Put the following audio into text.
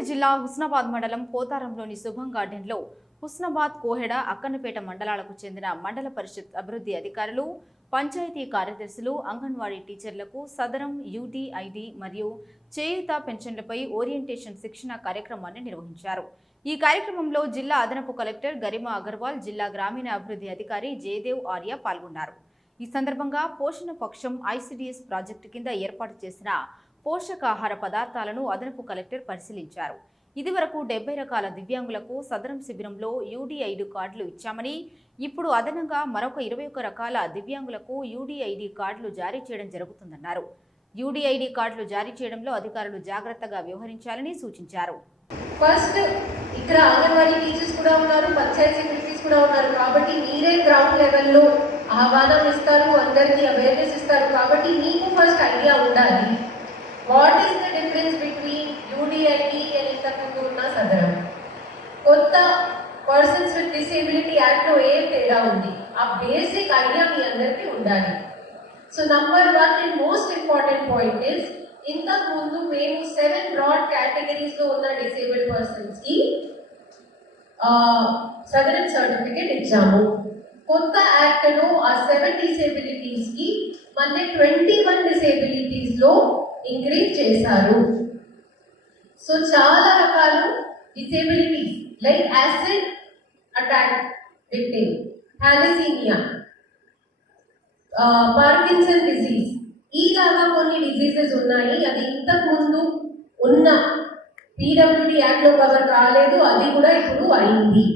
రంగారెడ్డి జిల్లా హుస్నాబాద్ మండలం పోతారంలోని శుభం గార్డెన్లో హుస్నాబాద్, కోహెడ, అక్కన్నపేట మండలాలకు చెందిన మండల పరిషత్ అభివృద్ధి అధికారులు, పంచాయతీ కార్యదర్శులు, అంగన్వాడీ టీచర్లకు సదరం, యూటీఐడి మరియు చేయూత పెన్షన్లపై ఓరియంటేషన్ శిక్షణ కార్యక్రమాన్ని నిర్వహించారు. ఈ కార్యక్రమంలో జిల్లా అదనపు కలెక్టర్ గరిమా అగర్వాల్, జిల్లా గ్రామీణ అభివృద్ధి అధికారి జయదేవ్ ఆర్య పాల్గొన్నారు. ఈ సందర్భంగా పోషణ పక్షం ఐసిడిఎస్ ప్రాజెక్టు కింద ఏర్పాటు చేసిన పోషకాహార పదార్థాలను అదనపు కలెక్టర్ పరిశీలించారు. ఇదివరకు 70 రకాల దివ్యాంగులకు సదరం శిబిరంలో యూడీఐడి కార్డులు ఇచ్చామని, ఇప్పుడు అదనంగా మరొక 21 రకాల దివ్యాంగులకు యూడీఐడి కార్డులు జారీ చేయడం జరుగుతుందన్నారు. యూడీఐడి కార్డులు జారీ చేయడంలో అధికారులు జాగ్రత్తగా వ్యవహరించాలని సూచించారు. ఫస్ట్ ఇక్కడ అంగన్వాడీ టీచర్స్ కూడా ఉన్నారు, పంచాయతీ సెక్రటరీస్ కూడా ఉన్నారు. కాబట్టి మీరే గ్రౌండ్ లెవెల్లో ఆహ్వానం ఇస్తారు, అందరికీ అవేర్నెస్ ఇస్తారు. కాబట్టి మీకు ఫస్ట్ ఐడియా ఉండాలి, what is the difference between UDID and ఇంతకుముందు ఉన్న సదరం. కొత్త పర్సన్స్ విత్ డిసేబిలిటీ యాక్ట్లో ఏం తేడా ఉంది, ఆ బేసిక్ ఐడియా మీ అందరికీ ఉండాలి. So number 1 and most important point is, ఇంతకు ముందు మేము 7 బ్రాడ్ కేటగిరీస్ లో ఉన్న డిసేబుల్డ్ పర్సన్స్ కి సదరం సర్టిఫికేట్ ఇచ్చాము. కొత్త యాక్ట్ లో ఆ 7 డిసేబిలిటీస్ కి మన 21 డిసేబిలిటీస్ లో ఇంక్రీజ్ చేశారు. సో చాలా రకాలు disabilities like acid attack victim, thalassemia, Parkinson disease, ఈలాగా కొన్ని డిసీజెస్ ఉన్నాయి. అది ఇంతకు ముందు ఉన్న పీడబ్ల్యూడి యాక్ట్ లో కవర్ కాలేదు, అది కూడా ఇప్పుడు అయింది.